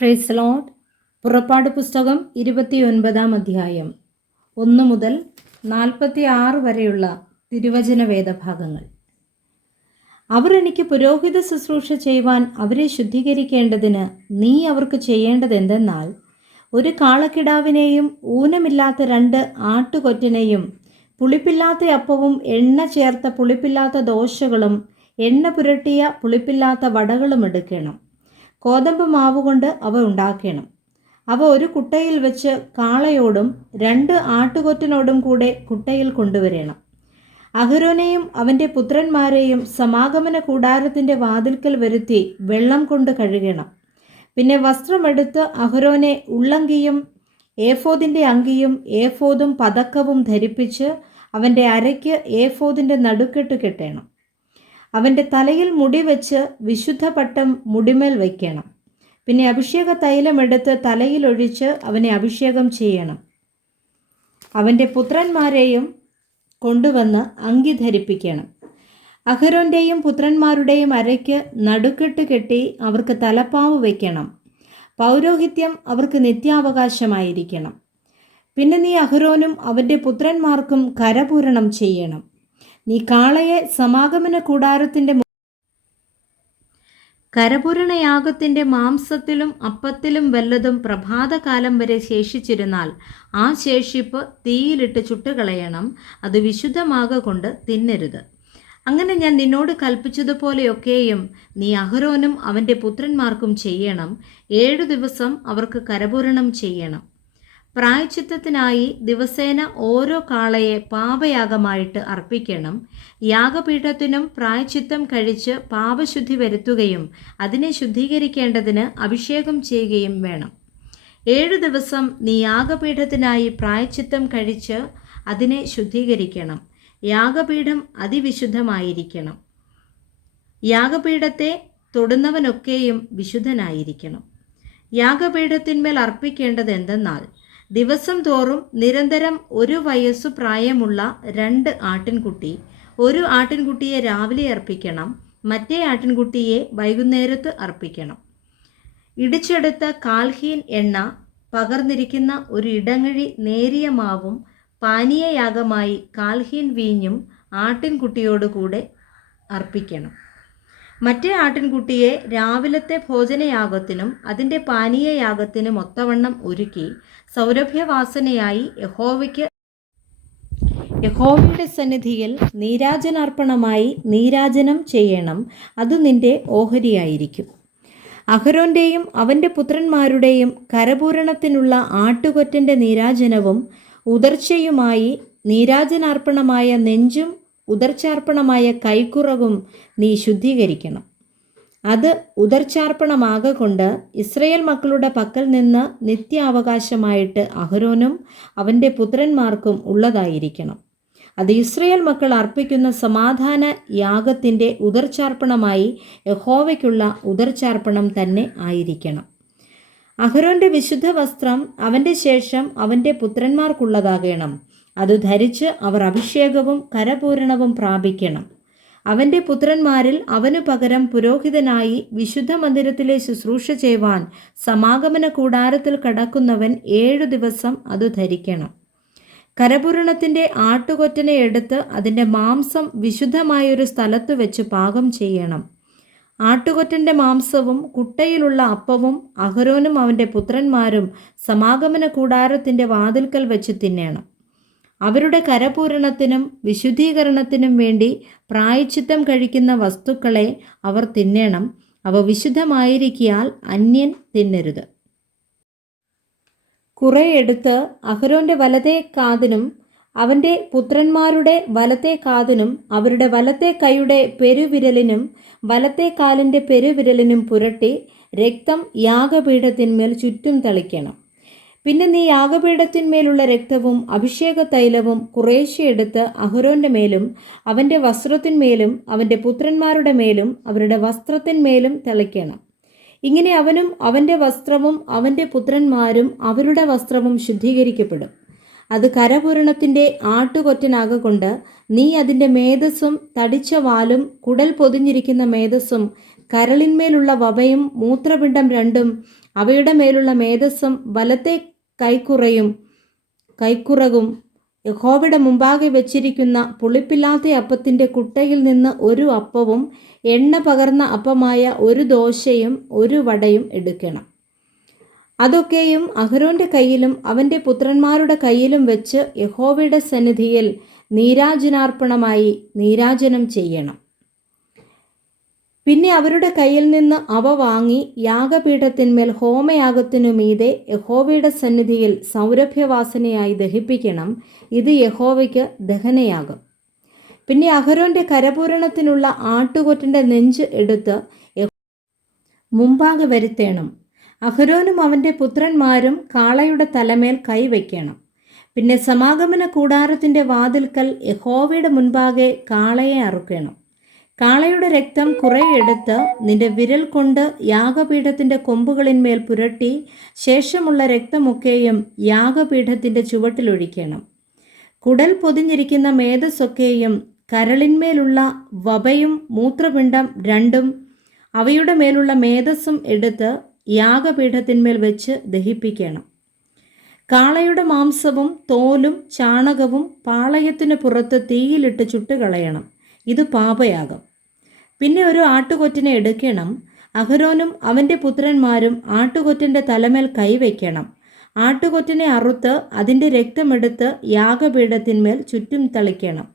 Praise Lord. പുറപ്പാട് പുസ്തകം 29 അധ്യായം 1 മുതൽ 46 വരെയുള്ള തിരുവചന വേദഭാഗങ്ങൾ. അവർ എനിക്ക് പുരോഹിത ശുശ്രൂഷ ചെയ്യുവാൻ അവരെ ശുദ്ധീകരിക്കേണ്ടതിന് നീ അവർക്ക് ചെയ്യേണ്ടത് എന്തെന്നാൽ, ഒരു കാളക്കിടാവിനെയും ഊനമില്ലാത്ത 2 ആട്ടുകൊറ്റനെയും പുളിപ്പില്ലാത്ത അപ്പവും എണ്ണ ചേർത്ത പുളിപ്പില്ലാത്ത ദോശകളും എണ്ണ പുരട്ടിയ പുളിപ്പില്ലാത്ത വടകളും എടുക്കണം. കോതമ്പ് മാവുകൊണ്ട് അവ ഉണ്ടാക്കണം. അവ ഒരു കുട്ടയിൽ വെച്ച് കാളയോടും 2 ആട്ടുകൊറ്റനോടും കൂടെ കുട്ടയിൽ കൊണ്ടുവരണം. അഹരോനെയും അവൻ്റെ പുത്രന്മാരെയും സമാഗമന കൂടാരത്തിൻ്റെ വാതിൽക്കൽ വരുത്തി വെള്ളം കൊണ്ട് കഴുകണം. പിന്നെ വസ്ത്രമെടുത്ത് അഹരോനെ ഉള്ളങ്കിയും ഏഫോദിൻ്റെ അങ്കിയും ഏഫോദും പതക്കവും ധരിപ്പിച്ച് അവൻ്റെ അരയ്ക്ക് ഏഫോദിൻ്റെ നടുക്കെട്ട് കെട്ടണം. അവൻ്റെ തലയിൽ മുടി വെച്ച് വിശുദ്ധ പട്ടം മുടിമേൽ വയ്ക്കണം. പിന്നെ അഭിഷേക തൈലമെടുത്ത് തലയിലൊഴിച്ച് അവനെ അഭിഷേകം ചെയ്യണം. അവൻ്റെ പുത്രന്മാരെയും കൊണ്ടുവന്ന് അങ്കി ധരിപ്പിക്കണം. അഹരോൻ്റെയും പുത്രന്മാരുടെയും അരയ്ക്ക് നടുക്കെട്ട് കെട്ടി അവർക്ക് തലപ്പാവ് വയ്ക്കണം. പൗരോഹിത്യം അവർക്ക് നിത്യാവകാശമായിരിക്കണം. പിന്നെ നീ അഹരോനും അവൻ്റെ പുത്രന്മാർക്കും കരപൂരണം ചെയ്യണം. നീ കാളയെ സമാഗമന കൂടാരത്തിൻ്റെ കരപൂരണയാഗത്തിൻ്റെ മാംസത്തിലും അപ്പത്തിലും വല്ലതും പ്രഭാതകാലം വരെ ശേഷിച്ചിരുന്നാൽ ആ ശേഷിപ്പ് തീയിലിട്ട് ചുട്ടുകളയണം. അത് വിശുദ്ധമാകൊണ്ട് തിന്നരുത്. അങ്ങനെ ഞാൻ നിന്നോട് കൽപ്പിച്ചതുപോലെയൊക്കെയും നീ അഹരോനും അവൻ്റെ പുത്രന്മാർക്കും ചെയ്യണം. 7 ദിവസം അവർക്ക് കരപൂരണം ചെയ്യണം. പ്രായശ്ചിത്തത്തിനായി ദിവസേന ഓരോ കാളയെ പാപയാഗമായിട്ട് അർപ്പിക്കണം. യാഗപീഠത്തിനും പ്രായശ്ചിത്തം കഴിച്ച് പാപശുദ്ധി വരുത്തുകയും അതിനെ ശുദ്ധീകരിക്കേണ്ടതിന് അഭിഷേകം ചെയ്യുകയും വേണം. 7 ദിവസം നീ യാഗപീഠത്തിനായി പ്രായശ്ചിത്തം കഴിച്ച് അതിനെ ശുദ്ധീകരിക്കണം. യാഗപീഠം അതിവിശുദ്ധമായിരിക്കണം. യാഗപീഠത്തെ തൊടുന്നവനൊക്കെയും വിശുദ്ധനായിരിക്കണം. യാഗപീഠത്തിന്മേൽ അർപ്പിക്കേണ്ടത് എന്തെന്നാൽ, ദിവസം തോറും നിരന്തരം 1 വയസ്സു പ്രായമുള്ള 2 ആട്ടിൻകുട്ടി. ഒരു ആട്ടിൻകുട്ടിയെ രാവിലെ അർപ്പിക്കണം, മറ്റേ ആട്ടിൻകുട്ടിയെ വൈകുന്നേരത്ത് അർപ്പിക്കണം. ഇടിച്ചെടുത്ത കാൽഹീൻ എണ്ണ പകർന്നിരിക്കുന്ന ഒരു ഇടങ്ങഴി നേരിയ മാവും പാനീയയാഗമായി കാൽഹീൻ വീഞ്ഞും ആട്ടിൻകുട്ടിയോടുകൂടെ അർപ്പിക്കണം. മറ്റേ ആട്ടിൻകുട്ടിയെ രാവിലത്തെ ഭോജനയാഗത്തിനും അതിൻ്റെ പാനീയയാഗത്തിനും ഒത്തവണ്ണം ഒരുക്കി സൗരഭ്യവാസനയായി യഹോവയുടെ സന്നിധിയിൽ നീരാജനാർപ്പണമായി നീരാജനം ചെയ്യണം. അത് നിന്റെ ഓഹരിയായിരിക്കും. അഹരോൻ്റെയും അവൻ്റെ പുത്രന്മാരുടെയും കരപൂരണത്തിനുള്ള ആട്ടുകൊറ്റൻ്റെ നീരാജനവും ഉദർച്ചയുമായി നീരാജനാർപ്പണമായ നെഞ്ചും ഉദർച്ചാർപ്പണമായ കൈക്കുറകും നീ ശുദ്ധീകരിക്കണം. അത് ഉദർച്ചാർപ്പണമാകൊണ്ട് ഇസ്രയേൽ മക്കളുടെ പക്കൽ നിന്ന് നിത്യാവകാശമായിട്ട് അഹരോനും അവൻ്റെ പുത്രന്മാർക്കും ഉള്ളതായിരിക്കണം. അത് ഇസ്രയേൽ മക്കൾ അർപ്പിക്കുന്ന സമാധാന യാഗത്തിൻ്റെ ഉദർച്ചാർപ്പണമായി യഹോവയ്ക്കുള്ള ഉദർച്ചാർപ്പണം തന്നെ ആയിരിക്കണം. അഹരോൻ്റെ വിശുദ്ധ വസ്ത്രം അവൻ്റെ ശേഷം അവൻ്റെ പുത്രന്മാർക്കുള്ളതാകണം. അത് ധരിച്ച് അവർ അഭിഷേകവും കരപൂരണവും പ്രാപിക്കണം. അവൻ്റെ പുത്രന്മാരിൽ അവനു പകരം പുരോഹിതനായി വിശുദ്ധ മന്ദിരത്തിലെ ശുശ്രൂഷ ചെയ്യുവാൻ സമാഗമന കൂടാരത്തിൽ കടക്കുന്നവൻ 7 ദിവസം അത് ധരിക്കണം. കരപൂരണത്തിൻ്റെ ആട്ടുകൊറ്റനെ എടുത്ത് അതിൻ്റെ മാംസം വിശുദ്ധമായൊരു സ്ഥലത്ത് വെച്ച് പാകം ചെയ്യണം. ആട്ടുകൊറ്റൻ്റെ മാംസവും കുട്ടയിലുള്ള അപ്പവും അഹരോനും അവൻ്റെ പുത്രന്മാരും സമാഗമന കൂടാരത്തിൻ്റെ വാതിൽക്കൽ വെച്ച് തിന്നണം. അവരുടെ കരപൂരണത്തിനും വിശുദ്ധീകരണത്തിനും വേണ്ടി പ്രായശ്ചിത്തം കഴിക്കുന്ന വസ്തുക്കളെ അവർ തിന്നണം. അവ വിശുദ്ധമായിരിക്കിയാൽ അന്യൻ തിന്നരുത്. കുറെ എടുത്ത് അഹരോൻ്റെ വലത്തെ കാതിനും അവൻ്റെ പുത്രന്മാരുടെ വലത്തെ കാതിനും അവരുടെ വലത്തെ കൈയുടെ പെരുവിരലിനും വലത്തെ കാലിൻ്റെ പെരുവിരലിനും പുരട്ടി രക്തം യാഗപീഠത്തിന്മേൽ ചുറ്റും തളിക്കണം. പിന്നെ നീ യാഗപീഠത്തിന്മേലുള്ള രക്തവും അഭിഷേക തൈലവും കുറേശ്ശെ എടുത്ത് അഹരോൻ്റെ മേലും അവൻ്റെ വസ്ത്രത്തിന്മേലും അവൻ്റെ പുത്രന്മാരുടെ മേലും അവരുടെ വസ്ത്രത്തിന്മേലും തളിക്കണം. ഇങ്ങനെ അവനും അവൻ്റെ വസ്ത്രവും അവൻ്റെ പുത്രന്മാരും അവരുടെ വസ്ത്രവും ശുദ്ധീകരിക്കപ്പെടും. അത് കരപൂരണത്തിൻ്റെ ആട്ടുകൊറ്റനാകൊണ്ട് നീ അതിൻ്റെ മേധസ്സും തടിച്ച വാലും കുടൽ പൊതിഞ്ഞിരിക്കുന്ന മേധസ്സും കരളിന്മേലുള്ള വപയും മൂത്രപിണ്ഡം രണ്ടും അവയുടെ മേലുള്ള മേധസ്സും വലത്തെ കൈക്കുറകും യഹോവയുടെ മുമ്പാകെ വെച്ചിരിക്കുന്ന പുളിപ്പില്ലാത്ത അപ്പത്തിൻ്റെ കുട്ടയിൽ നിന്ന് ഒരു അപ്പവും എണ്ണ പകർന്ന അപ്പമായ ഒരു ദോശയും ഒരു വടയും എടുക്കണം. അതൊക്കെയും അഹരോന്റെ കയ്യിലും അവൻ്റെ പുത്രന്മാരുടെ കയ്യിലും വെച്ച് യഹോവയുടെ സന്നിധിയിൽ നീരാജനാർപ്പണമായി നീരാജനം ചെയ്യണം. പിന്നെ അവരുടെ കയ്യിൽ നിന്ന് അവ വാങ്ങി യാഗപീഠത്തിന്മേൽ ഹോമയാഗത്തിനു മീതെ യഹോവയുടെ സന്നിധിയിൽ സൗരഭ്യവാസനയായി ദഹിപ്പിക്കണം. ഇത് യഹോവയ്ക്ക് ദഹനയാഗം. പിന്നെ അഹരോന്റെ കരപൂരണത്തിനുള്ള ആട്ടുകൊറ്റൻ്റെ നെഞ്ച് എടുത്ത് മുമ്പാകെ വരുത്തേണം. അഹരോനും അവൻ്റെ പുത്രന്മാരും കാളയുടെ തലമേൽ കൈവയ്ക്കണം. പിന്നെ സമാഗമന കൂടാരത്തിൻ്റെ വാതിൽക്കൽ യഹോവയുടെ മുൻപാകെ കാളയെ അറുക്കണം. കാളയുടെ രക്തം കുറെ എടുത്ത് നിന്റെ വിരൽ കൊണ്ട് യാഗപീഠത്തിൻ്റെ കൊമ്പുകളിന്മേൽ പുരട്ടി ശേഷമുള്ള രക്തമൊക്കെയും യാഗപീഠത്തിൻ്റെ ചുവട്ടിലൊഴിക്കണം. കുടൽ പൊതിഞ്ഞിരിക്കുന്ന മേധസ്സൊക്കെയും കരളിന്മേലുള്ള വപയും മൂത്രപിണ്ഡം രണ്ടും അവയുടെ മേലുള്ള മേധസ്സും എടുത്ത് യാഗപീഠത്തിന്മേൽ വെച്ച് ദഹിപ്പിക്കണം. കാളയുടെ മാംസവും തോലും ചാണകവും പാളയത്തിനു പുറത്ത് തീയിലിട്ട് ചുട്ടുകളയണം. ഇത് പാപയാഗം. പിന്നെ ഒരു ആട്ടുകൊറ്റനെ എടുക്കണം. അഹരോനും അവൻ്റെ പുത്രന്മാരും ആട്ടുകൊറ്റൻ്റെ തലമേൽ കൈവയ്ക്കണം. ആട്ടുകൊറ്റനെ അറുത്ത് അതിൻ്റെ രക്തമെടുത്ത് യാഗപീഠത്തിന്മേൽ ചുറ്റും തളിക്കണം.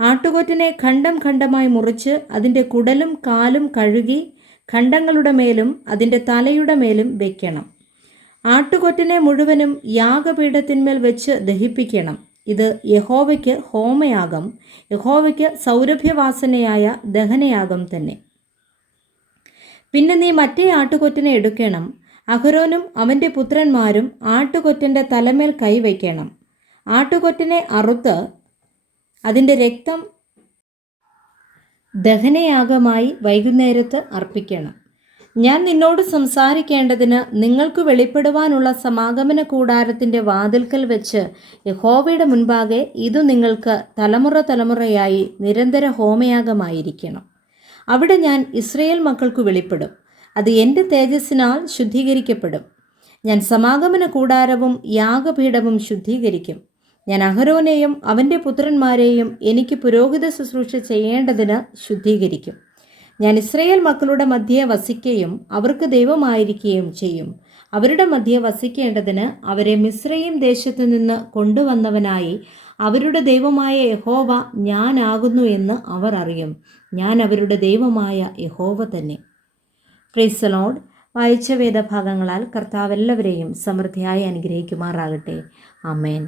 ആട്ടുകൊറ്റനെ ഖണ്ഡം ഖണ്ഡമായി മുറിച്ച് അതിൻ്റെ കുടലും കാലും കഴുകി ഖണ്ഡങ്ങളുടെ മേലും അതിൻ്റെ തലയുടെ മേലും വയ്ക്കണം. ആട്ടുകൊറ്റനെ മുഴുവനും യാഗപീഠത്തിന്മേൽ വെച്ച് ദഹിപ്പിക്കണം. ഇത് യഹോവയ്ക്ക് ഹോമയാഗം, യഹോവയ്ക്ക് സൗരഭ്യവാസനയായ ദഹനയാഗം തന്നെ. പിന്നെ നീ മറ്റേ ആട്ടുകൊറ്റനെ എടുക്കണം. അഹരോനും അവൻ്റെ പുത്രന്മാരും ആട്ടുകൊറ്റൻ്റെ തലമേൽ കൈവയ്ക്കണം. ആട്ടുകൊറ്റനെ അറുത്ത് അതിൻ്റെ രക്തം ദഹനയാഗമായി വൈകുന്നേരത്ത് അർപ്പിക്കണം. ഞാൻ നിന്നോട് സംസാരിക്കേണ്ടതിന് നിങ്ങൾക്ക് വെളിപ്പെടുവാനുള്ള സമാഗമന കൂടാരത്തിൻ്റെ വാതിൽക്കൽ വെച്ച് യഹോവയുടെ മുൻപാകെ ഇതു നിങ്ങൾക്ക് തലമുറ തലമുറയായി നിരന്തര ഹോമയാഗമായിരിക്കണം. അവിടെ ഞാൻ ഇസ്രയേൽ മക്കൾക്ക് വെളിപ്പെടും. അത് എൻ്റെ തേജസ്സിനാൽ ശുദ്ധീകരിക്കപ്പെടും. ഞാൻ സമാഗമന കൂടാരവും യാഗപീഠവും ശുദ്ധീകരിക്കും. ഞാൻ അഹരോനെയും അവൻ്റെ പുത്രന്മാരെയും എനിക്ക് പുരോഹിത ശുശ്രൂഷ ചെയ്യേണ്ടതിന് ശുദ്ധീകരിക്കും. ഞാൻ ഇസ്രയേൽ മക്കളുടെ മധ്യേ വസിക്കുകയും അവർക്ക് ദൈവമായിരിക്കുകയും ചെയ്യും. അവരുടെ മധ്യേ വസിക്കേണ്ടതിന് അവരെ മിസ്രയീം ദേശത്തു നിന്ന് കൊണ്ടുവന്നവനായി അവരുടെ ദൈവമായ യഹോവ ഞാനാകുന്നു എന്ന് അവർ അറിയും. ഞാൻ അവരുടെ ദൈവമായ യഹോവ തന്നെ. Praise the Lord. വായിച്ച വേദഭാഗങ്ങളാൽ കർത്താവ് എല്ലാവരെയും സമൃദ്ധിയായി അനുഗ്രഹിക്കുമാറാകട്ടെ. ആമേൻ.